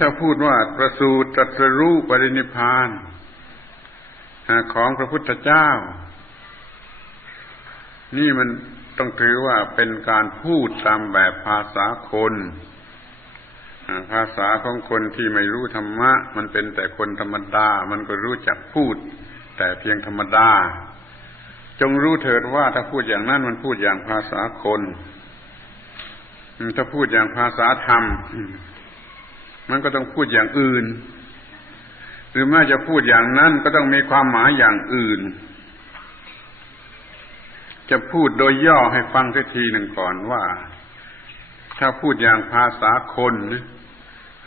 ถ้าพูดว่าประสูติตรัสรู้ปรินิพานของพระพุทธเจ้า นี่มันต้องถือว่าเป็นการพูดตามแบบภาษาคนภาษาของคนที่ไม่รู้ธรรมะ มันเป็นแต่คนธรรมดา มันก็รู้จักพูด แต่เพียงธรรมดา จงรู้เถิดว่าถ้าพูดอย่างนั้นมันพูดอย่างภาษาคน ถ้าพูดอย่างภาษาธรรม มันก็ต้องพูดอย่างอื่น หรือแม้จะพูดอย่างนั้นก็ต้องมีความหมายอย่างอื่น จะพูดโดยย่อให้ฟังสักทีหนึ่งก่อนว่า ถ้าพูดอย่างภาษาคน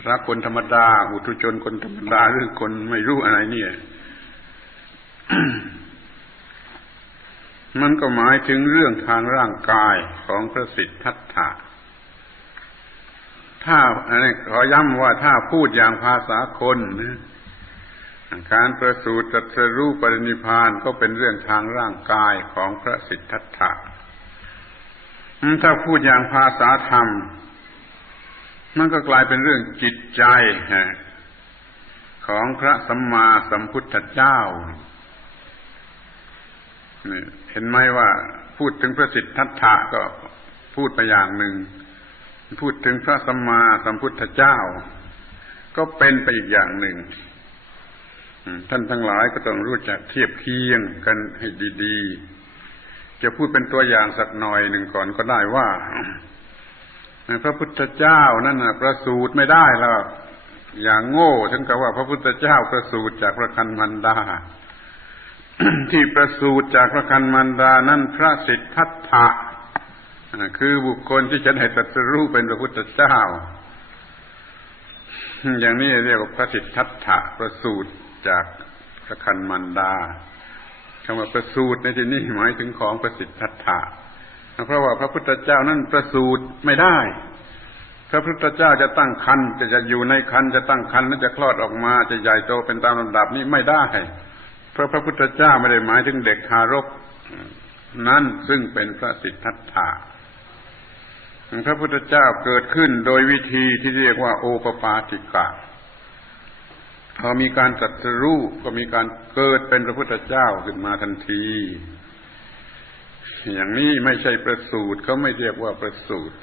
รักคนธรรมดาอุทุชนคนธรรมดาหรือคนไม่รู้อะไรเนี่ยมันก็หมายถึงเรื่องทางร่างกายของพระสิทธัตถะ ถ้าอันนี้ขอย้ำว่าถ้าพูดอย่างภาษาคนนะการประสูติตรัสรู้ปรินิพานก็เป็นเรื่องทางร่างกายของพระสิทธัตถะถ้าพูดอย่างภาษาธรรม มันก็กลายเป็นเรื่องจิตใจของพระสัมมาสัมพุทธเจ้าเห็นไหมว่าพูดถึงพระสิทธัตถะก็พูดไปอย่างหนึ่ง พูดถึงพระสัมมาสัมพุทธเจ้า ก็เป็นไปอีกอย่างหนึ่ง ท่านทั้งหลายก็ต้องรู้จักเทียบเคียงกันให้ดีๆ จะพูดเป็นตัวอย่างสักหน่อยหนึ่งก่อนก็ได้ว่า พระพุทธเจ้านั่นนะประสูตรไม่ได้หรอกอย่างโง่ถึงกับว่าพระพุทธเจ้าประสูตรจากพระคันมันดา ที่ประสูตรจากพระคันมันดานั่นพระสิทธัตถะ คือบุคคลที่จะให้ตรัสรู้เป็นพระพุทธเจ้า อย่างนี้เรียกว่าพระสิทธัตถะประสูตรจากพระคันมันดาคำว่าประสูตรในที่นี้หมายถึงของประสิทธัตถะเพราะว่าพระพุทธเจ้านั้นประสูตรไม่ได้พระพุทธเจ้าจะตั้งคันจะจะอยู่ในคันจะตั้งคันนั้นจะคลอดออกมาจะใหญ่โตเป็นตามลำดับนี้ไม่ได้เพราะพระพุทธเจ้าไม่ได้หมายถึงเด็กทารก นั่นซึ่งเป็นพระสิทธัตถะ พระพุทธเจ้าเกิดขึ้นโดยวิธีที่เรียกว่า โอปปาติกะ พอมีการตัดสู้ก็มีการเกิดเป็นพระพุทธเจ้าขึ้นมาทันที อย่างนี้ไม่ใช่ประสูตรเขาไม่เรียกว่าประสูตร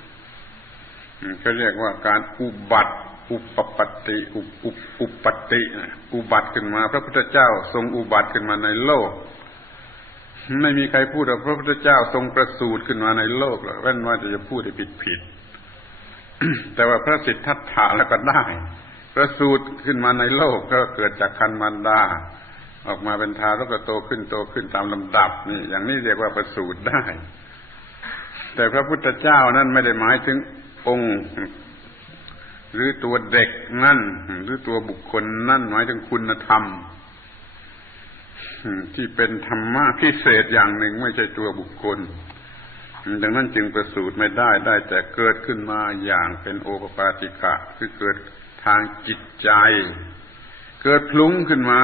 เขาเรียกว่าการอุบัติอุปปัติอุปอุปปัติอุบัติขึ้นมา พระพุทธเจ้าทรงอุบัติขึ้นมาในโลก ไม่มีใครพูดว่าพระพุทธเจ้าทรงประสูตรขึ้นมาในโลกหรอกแว่นว่าจะพูดได้ผิดผิดแต่ว่าพระสิทธัตถะแล้วก็ได้ ประสูติขึ้นมาในโลกก็เกิดจากคันมันดา ออกมาเป็นทารกก็โตขึ้นโตขึ้นตามลำดับนี่ อย่างนี้เรียกว่าประสูติได้ แต่พระพุทธเจ้านั้นไม่ได้หมายถึงองค์ หรือตัวเด็กนั่นหรือตัวบุคคลนั่นหมายถึงคุณธรรม ที่เป็นธรรมะพิเศษอย่างหนึ่งไม่ใช่ตัวบุคคล ดังนั้นจึงประสูติไม่ได้ได้แต่เกิดขึ้นมาอย่างเป็นโอปปาติกะ คือเกิดทางจิตใจ เกิดพลุ้งขึ้นมา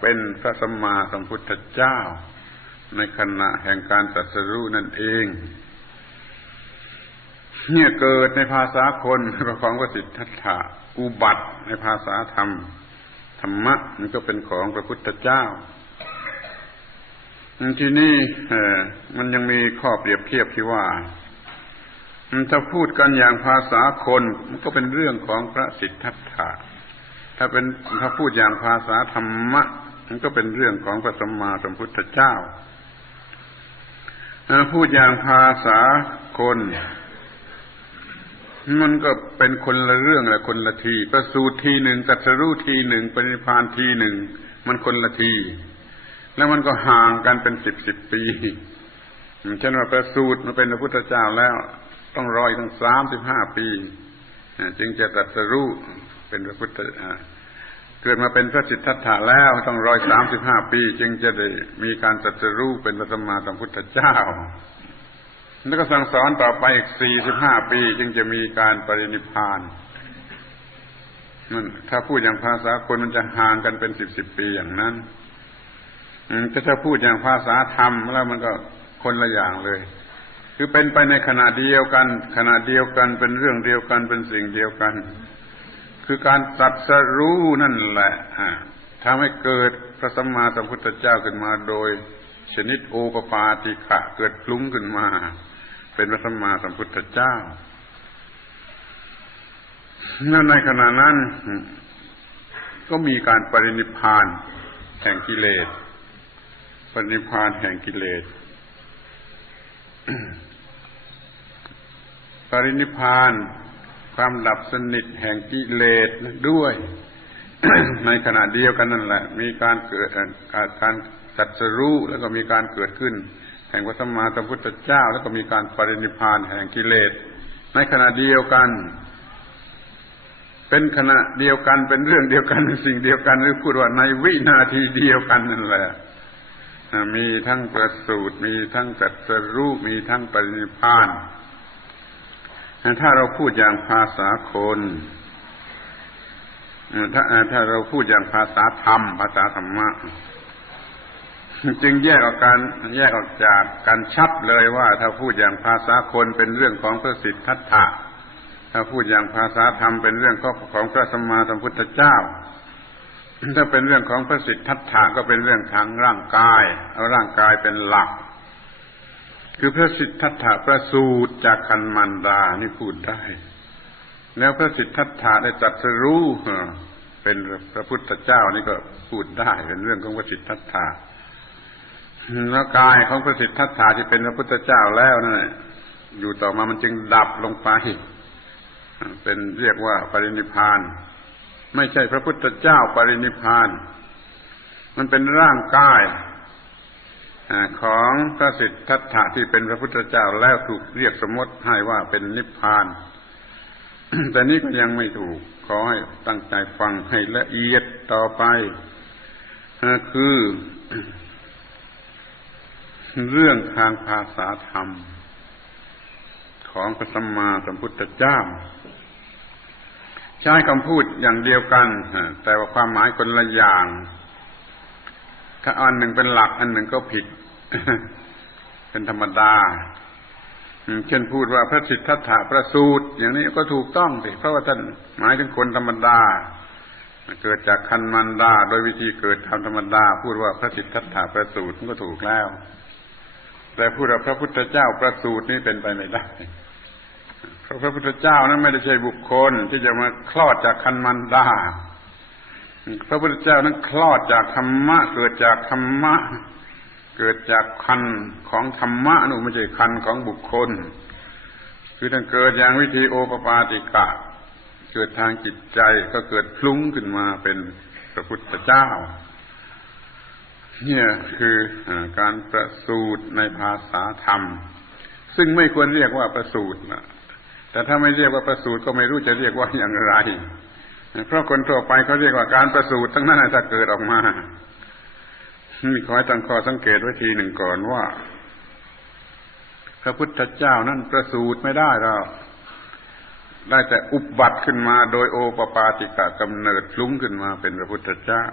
เป็นพระสัมมาสัมพุทธเจ้า ในขณะแห่งการตรัสรู้นั่นเองเนี่ยเกิดในภาษาคนของพระสิทธัตถะอุบัติในภาษาธรรม ธรรมะมันก็เป็นของพระพุทธเจ้า ที่นี่มันยังมีข้อเปรียบเทียบที่ว่าถ้าพูดกันอย่างภาษาคนมันก็เป็นเรื่องของพระสิทธัตถะถ้าเป็นถ้าพูดอย่างภาษาธรรมะ มันก็เป็นเรื่องของพระสัมมาสัมพุทธเจ้าถ้าพูดอย่างภาษาคน มันก็เป็นคนละเรื่องละคนละที ประสูตรทีหนึ่งกัตรู้ทีหนึ่งปณิพานทีหนึ่งมันคนละที แล้วมันก็ห่างกันเป็นสิบสิบปีเช่นว่าประสูตรมาเป็นพระพุทธเจ้าแล้ว ต้องรออีกตั้งสามสิบห้าปี จึงจะตัดสรู้เป็นพระพุทธเกิดมาเป็นพระจิตทัตถะแล้วต้องรอยสามสิบห้าปี จึงจะได้มีการตัดสรู้เป็นพระสัมมาสัมพุทธเจ้า แล้วก็สั่งสอนต่อไปอีกสี่สิบห้าปี จึงจะมีการปรินิพานนั่นถ้าพูดอย่างภาษาคนมันจะห่างกันเป็นสิบสิบปีอย่างนั้น แต่ถ้าพูดอย่างภาษาธรรมแล้วมันก็คนละอย่างเลย คือเป็นไปในขณะเดียวกัน ขณะเดียวกันเป็นเรื่องเดียวกันเป็นสิ่งเดียวกัน คือการตรัสรู้นั่นแหละทำให้เกิดพระสัมมาสัมพุทธเจ้าขึ้นมาโดย ชนิดโอปปาติขะเกิดพลุ้งขึ้นมา เป็นพระสัมมาสัมพุทธเจ้านั่นในขณะนั้น ก็มีการปรินิพานแห่งกิเลส นิพานแห่งกิเลส ปรินิพานความดับสนิทแห่งกิเลสด้วย ในขณะเดียวกันนั่นแหละ มีการเกิดการตัดสรู้แล้วก็มีการเกิดขึ้น แห่งพระสัมมาสัมพุทธเจ้า แล้วก็มีการปรินิพานแห่งกิเลส ในขณะเดียวกัน เป็นขณะเดียวกันเป็นเรื่องเดียวกันเป็นสิ่งเดียวกันหรือพูดว่าในวินาทีเดียวกันนั่นแหละ มีทั้งประสูตร มีทั้งตัดสรู้มีทั้งปรินิพานถ้าเราพูดอย่างภาษาคนถ้าถ้าเราพูดอย่างภาษาธรรม ภาษาธรรมะ จึงแยกออกการแยกออกจากกันชัดเลยว่า ถ้าพูดอย่างภาษาคนเป็นเรื่องของพระสิทธัตถะถ้าพูดอย่างภาษาธรรมเป็นเรื่องของพระสัมมาสัมพุทธเจ้า ถ้าเป็นเรื่องของพระสิทธัตถะก็เป็นเรื่องทางร่างกาย เอาร่างกายเป็นหลัก คือพระสิทธัตถะประสูตรจากคันมันดานี่พูดได้ แล้วพระสิทธัตถะได้ตรัสรู้เป็นพระพุทธเจ้านี่ก็พูดได้เป็นเรื่องของพระสิทธัตถะแล้วกายของพระสิทธัตถะที่เป็นพระพุทธเจ้าแล้วนั่นอยู่ต่อมามันจึงดับลงไป เป็นเรียกว่าปรินิพาน ไม่ใช่พระพุทธเจ้าปรินิพานมันเป็นร่างกายของพระสิทธัตถะที่เป็นพระพุทธเจ้าแล้วถูกเรียกสมมติให้ว่าเป็นนิพพาน แต่นี้ก็ยังไม่ถูก ขอให้ตั้งใจฟังให้ละเอียดต่อไปคือ เรื่องทางภาษาธรรม ของพระสัมมาสัมพุทธเจ้า ใช้คำพูดอย่างเดียวกัน แต่ว่าความหมายคนละอย่าง ถ้าอันหนึ่งเป็นหลัก อันหนึ่งก็ผิด เป็นธรรมดาเช่นพูดว่าพระสิทธัตถะประสูตร อย่างนี้ก็ถูกต้องสิเพราะว่าท่านหมายถึงคนธรรมดา เกิดจากคันมันดา โดยวิธีเกิดทำธรรมดา พูดว่าพระสิทธัตถะประสูตรก็ถูกแล้ว แต่พูดว่าพระพุทธเจ้าประสูตรนี่เป็นไปไม่ได้ พระพระพุทธเจ้านั้นไม่ได้ใช่บุคคลที่จะมาคลอดจากคันมันดาพระพุทธเจ้านั้นคลอดจากธรรมะ เกิดจากธรรมะ เกิดจากคันของธรรมะนู่ไม่ใช่คันของบุคคล คือท่านเกิดอย่างวิธีโอปปาติกะ เกิดทางจิตใจก็เกิดพลุ้งขึ้นมาเป็นพระพุทธเจ้า เนี่ยคือการประสูตรในภาษาธรรม ซึ่งไม่ควรเรียกว่าประสูตรนะ แต่ถ้าไม่เรียกว่าประสูตรก็ไม่รู้จะเรียกว่าอย่างไร เพราะคนทั่วไปเขาเรียกว่าการประสูตรทั้งนั้นถ้าเกิดออกมานี่ขอให้ตั้งข้อสังเกตไว้ทีหนึ่งก่อนว่า พระพุทธเจ้านั่นประสูตรไม่ได้เราได้แต่อุบัติขึ้นมาโดยโอปปาติกะกำเนิดลุ้งขึ้นมาเป็นพระพุทธเจ้า